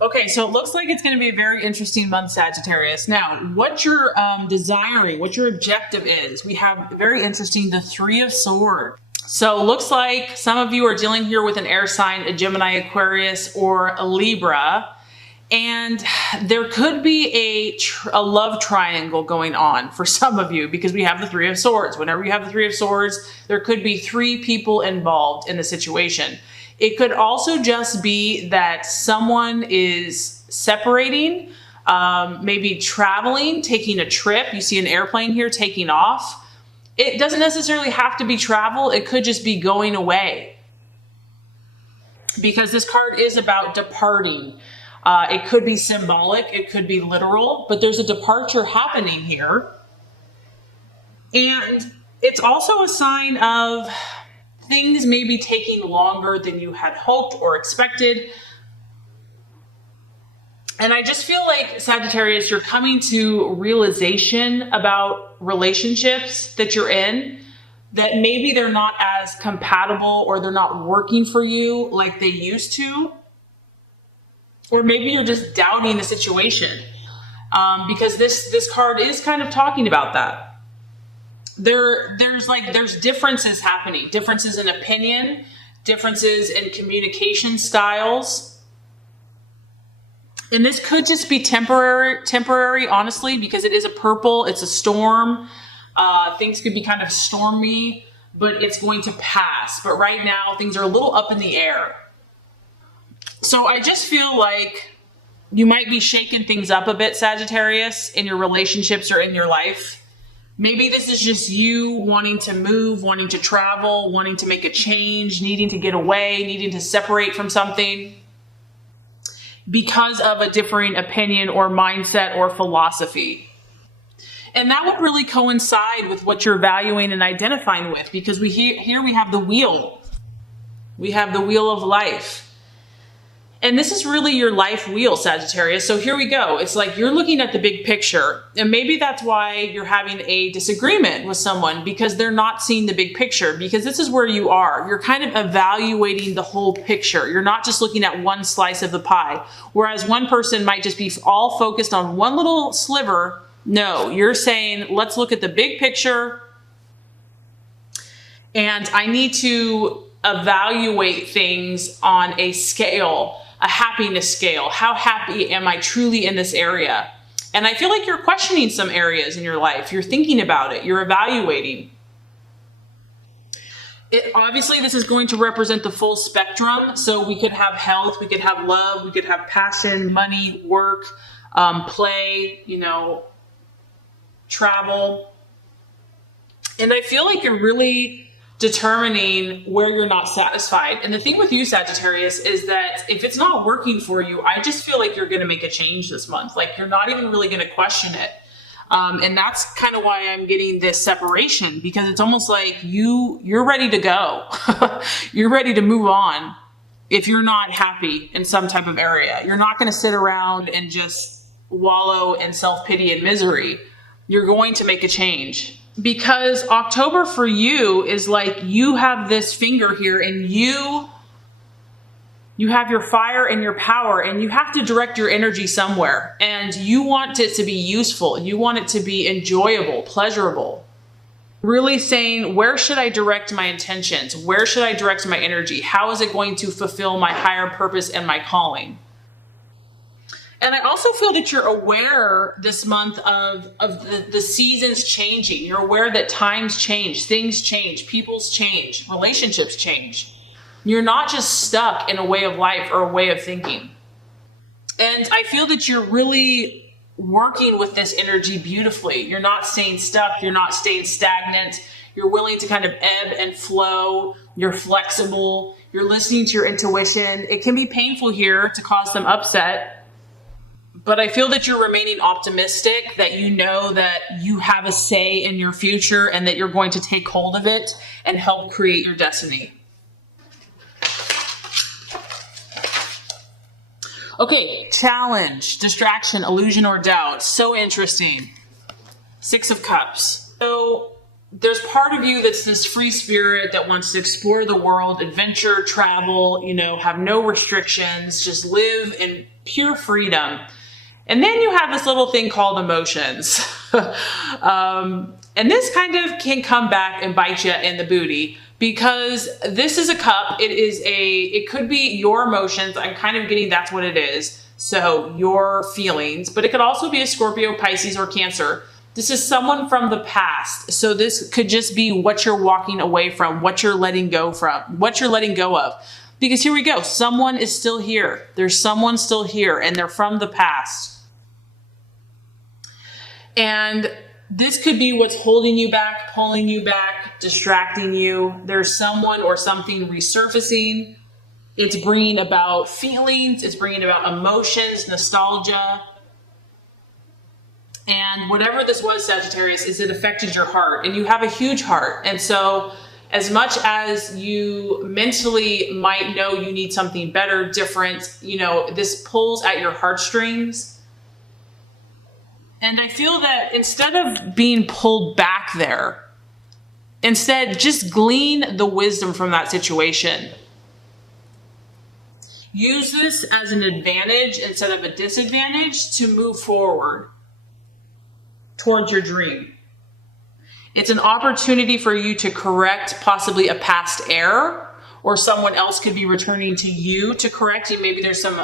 Okay, so it looks like it's going to be a very interesting month, Sagittarius. Now, what you're desiring, what your objective is, we have very interesting, the Three of Swords. So looks like some of you are dealing here with an air sign, a Gemini, Aquarius, or a Libra. And there could be a love triangle going on for some of you because we have the Three of Swords. Whenever you have the Three of Swords, there could be three people involved in the situation. It could also just be that someone is separating, maybe traveling, taking a trip. You see an airplane here taking off. It doesn't necessarily have to be travel. It could just be going away. Because this card is about departing. It could be symbolic, it could be literal, but there's a departure happening here. And it's also a sign of things maybe taking longer than you had hoped or expected. And I just feel like, Sagittarius, you're coming to realization about relationships that you're in, that maybe they're not as compatible or they're not working for you like they used to. Or maybe you're just doubting the situation because this card is kind of talking about that. There's differences happening, differences in opinion, differences in communication styles. And this could just be temporary, honestly, because it is a purple, it's a storm. Things could be kind of stormy, but it's going to pass. But right now, things are a little up in the air. So I just feel like you might be shaking things up a bit, Sagittarius, in your relationships or in your life. Maybe this is just you wanting to move, wanting to travel, wanting to make a change, needing to get away, needing to separate from something because of a differing opinion or mindset or philosophy. And that would really coincide with what you're valuing and identifying with, because here we have the wheel. We have the wheel of life. And this is really your life wheel, Sagittarius. So here we go. It's like you're looking at the big picture. And maybe that's why you're having a disagreement with someone, because they're not seeing the big picture, because this is where you are. You're kind of evaluating the whole picture. You're not just looking at one slice of the pie. Whereas one person might just be all focused on one little sliver. No, you're saying, let's look at the big picture. And I need to evaluate things on a scale, a happiness scale. How happy am I truly in this area? And I feel like you're questioning some areas in your life. You're thinking about it. You're evaluating. Obviously, this is going to represent the full spectrum. So we could have health, we could have love, we could have passion, money, work, play, travel. And I feel like you're really determining where you're not satisfied. And the thing with you, Sagittarius, is that if it's not working for you, I just feel like you're going to make a change this month. Like you're not even really going to question it. And that's kind of why I'm getting this separation, because it's almost like you're ready to go. You're ready to move on. If you're not happy in some type of area, you're not going to sit around and just wallow in self-pity and misery. You're going to make a change. Because October for you is like you have this finger here and you have your fire and your power, and you have to direct your energy somewhere, and you want it to be useful. You want it to be enjoyable, pleasurable. Really saying, where should I direct my intentions? Where should I direct my energy? How is it going to fulfill my higher purpose and my calling? And I also feel that you're aware this month of the seasons changing. You're aware that times change, things change, people's change, relationships change. You're not just stuck in a way of life or a way of thinking. And I feel that you're really working with this energy beautifully. You're not staying stuck. You're not staying stagnant. You're willing to kind of ebb and flow. You're flexible. You're listening to your intuition. It can be painful here to cause some upset. But I feel that you're remaining optimistic, that you know that you have a say in your future and that you're going to take hold of it and help create your destiny. Okay, challenge, distraction, illusion, or doubt. So interesting. 6 of Cups. So there's part of you that's this free spirit that wants to explore the world, adventure, travel, have no restrictions, just live in pure freedom. And then you have this little thing called emotions. And this kind of can come back and bite you in the booty, because this is a cup. It could be your emotions. I'm kind of getting that's what it is. So your feelings, but it could also be a Scorpio, Pisces, or Cancer. This is someone from the past. So this could just be what you're walking away from, what you're letting go of. Because here we go. Someone is still here. There's someone still here, and they're from the past. And this could be what's holding you back, pulling you back, distracting you. There's someone or something resurfacing. It's bringing about feelings. It's bringing about emotions, nostalgia. And whatever this was, Sagittarius, is it affected your heart. And you have a huge heart. And so as much as you mentally might know you need something better, different, this pulls at your heartstrings. And I feel that instead of being pulled back there, instead just glean the wisdom from that situation. Use this as an advantage instead of a disadvantage to move forward towards your dream. It's an opportunity for you to correct possibly a past error, or someone else could be returning to you to correct you. Maybe there's some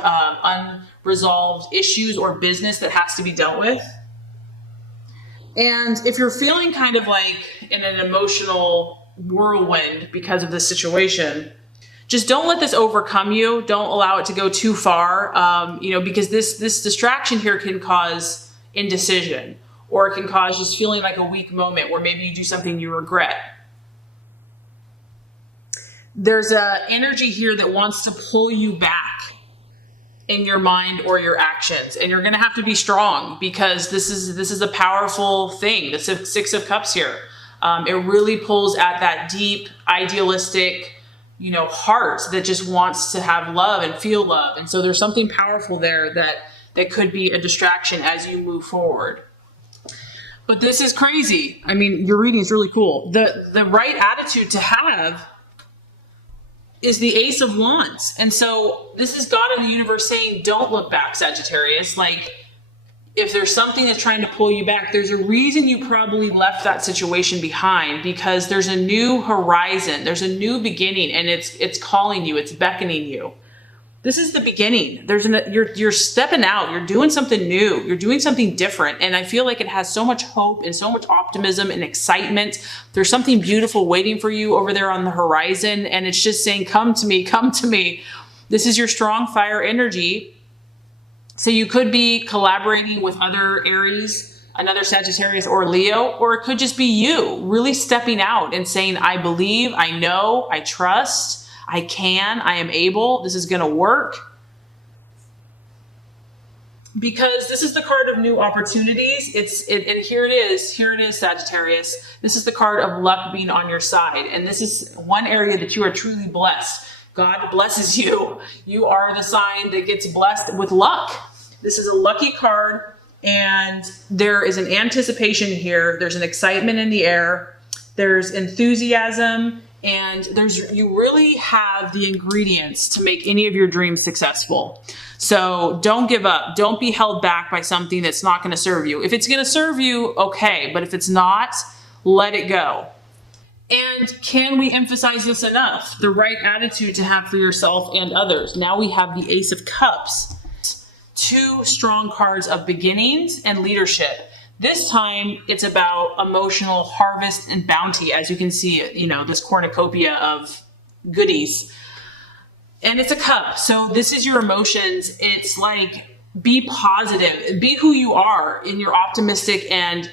unresolved issues or business that has to be dealt with. And if you're feeling kind of like in an emotional whirlwind because of this situation, just don't let this overcome you. Don't allow it to go too far, because this distraction here can cause indecision, or it can cause just feeling like a weak moment where maybe you do something you regret. There's an energy here that wants to pull you back in your mind or your actions. And you're going to have to be strong, because this is a powerful thing. The Six of Cups here. It really pulls at that deep, idealistic, heart that just wants to have love and feel love. And so there's something powerful there that could be a distraction as you move forward. But this is crazy. I mean, your reading is really cool. The right attitude to have is the Ace of Wands. And so this is God in the universe saying, don't look back, Sagittarius. Like, if there's something that's trying to pull you back, there's a reason you probably left that situation behind, because there's a new horizon. There's a new beginning, and it's calling you. It's beckoning you. This is the beginning. You're stepping out. You're doing something new. You're doing something different. And I feel like it has so much hope and so much optimism and excitement. There's something beautiful waiting for you over there on the horizon. And it's just saying, come to me, come to me. This is your strong fire energy. So you could be collaborating with other Aries, another Sagittarius or Leo, or it could just be you really stepping out and saying, I believe, I know, I trust, I can, I am able, this is going to work. Because this is the card of new opportunities. And here it is, Sagittarius. This is the card of luck being on your side. And this is one area that you are truly blessed. God blesses you. You are the sign that gets blessed with luck. This is a lucky card, and there is an anticipation here. There's an excitement in the air. There's enthusiasm, and you really have the ingredients to make any of your dreams successful. So don't give up. Don't be held back by something that's not going to serve you. If it's going to serve you, okay. But if it's not, let it go. And can we emphasize this enough? The right attitude to have for yourself and others. Now we have the Ace of Cups. Two strong cards of beginnings and leadership. This time it's about emotional harvest and bounty. As you can see, this cornucopia of goodies. And it's a cup. So this is your emotions. It's like, be positive, be who you are in your optimistic and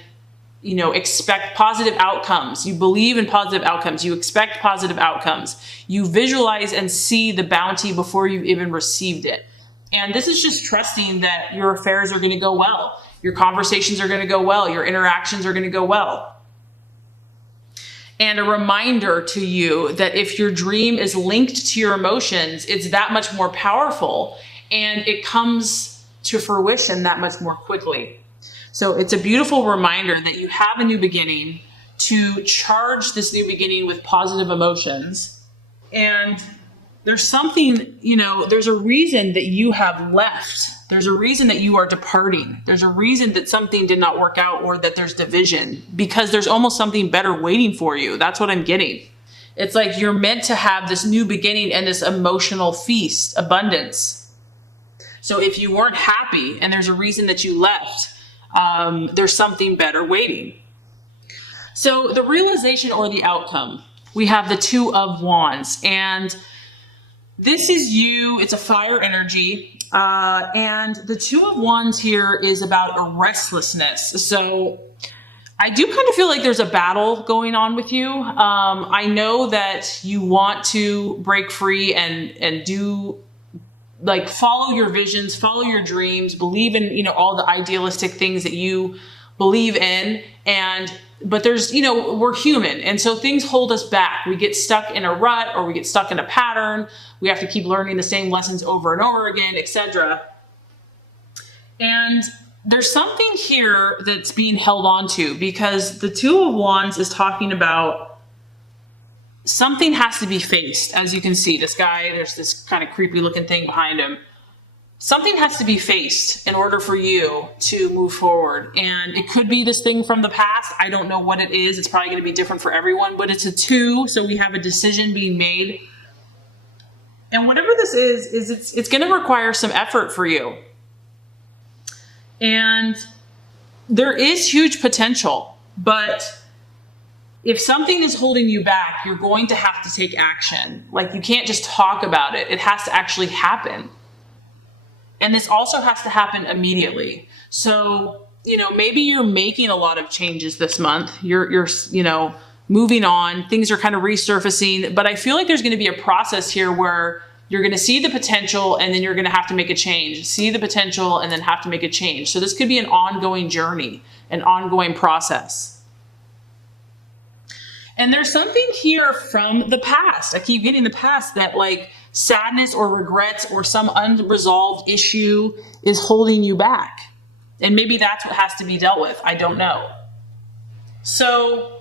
expect positive outcomes. You believe in positive outcomes. You expect positive outcomes. You visualize and see the bounty before you've even received it. And this is just trusting that your affairs are going to go well. Your conversations are going to go well. Your interactions are going to go well. And a reminder to you that if your dream is linked to your emotions, it's that much more powerful, and it comes to fruition that much more quickly. So it's a beautiful reminder that you have a new beginning. to charge this new beginning with positive emotions. And there's something, there's a reason that you have left. There's a reason that you are departing. There's a reason that something did not work out or that there's division, because there's almost something better waiting for you. That's what I'm getting. It's like you're meant to have this new beginning and this emotional feast, abundance. So if you weren't happy and there's a reason that you left, there's something better waiting. So the realization or the outcome, we have the Two of Wands, and this is you. It's a fire energy. And the Two of Wands here is about a restlessness. So I do kind of feel like there's a battle going on with you. I know that you want to break free and do, like, follow your visions, follow your dreams, believe in, all the idealistic things that you believe in. But there's, we're human. And so things hold us back. We get stuck in a rut, or we get stuck in a pattern. We have to keep learning the same lessons over and over again, etc. And there's something here that's being held on to, because the Two of Wands is talking about something has to be faced. As you can see, this guy, there's this kind of creepy looking thing behind him. Something has to be faced in order for you to move forward. And it could be this thing from the past. I don't know what it is. It's probably going to be different for everyone, but it's a two. So we have a decision being made. And whatever this is it's going to require some effort for you. And there is huge potential, but if something is holding you back, you're going to have to take action. Like, you can't just talk about it. It has to actually happen. And this also has to happen immediately. So, maybe you're making a lot of changes this month. You're moving on. Things are kind of resurfacing. But I feel like there's going to be a process here where you're going to see the potential and then you're going to have to make a change. See the potential and then have to make a change. So this could be an ongoing journey, an ongoing process. And there's something here from the past. I keep getting the past, that like sadness or regrets or some unresolved issue is holding you back. And maybe that's what has to be dealt with. I don't know. So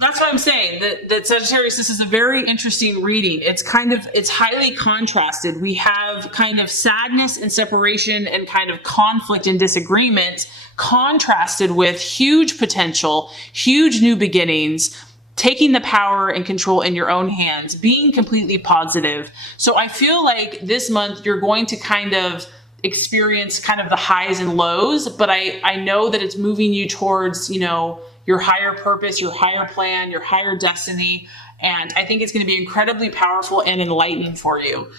that's what I'm saying, that Sagittarius, this is a very interesting reading. It's highly contrasted. We have kind of sadness and separation and kind of conflict and disagreement contrasted with huge potential, huge new beginnings, taking the power and control in your own hands, being completely positive. So I feel like this month you're going to kind of experience kind of the highs and lows, but I know that it's moving you towards, your higher purpose, your higher plan, your higher destiny. And I think it's going to be incredibly powerful and enlightening for you.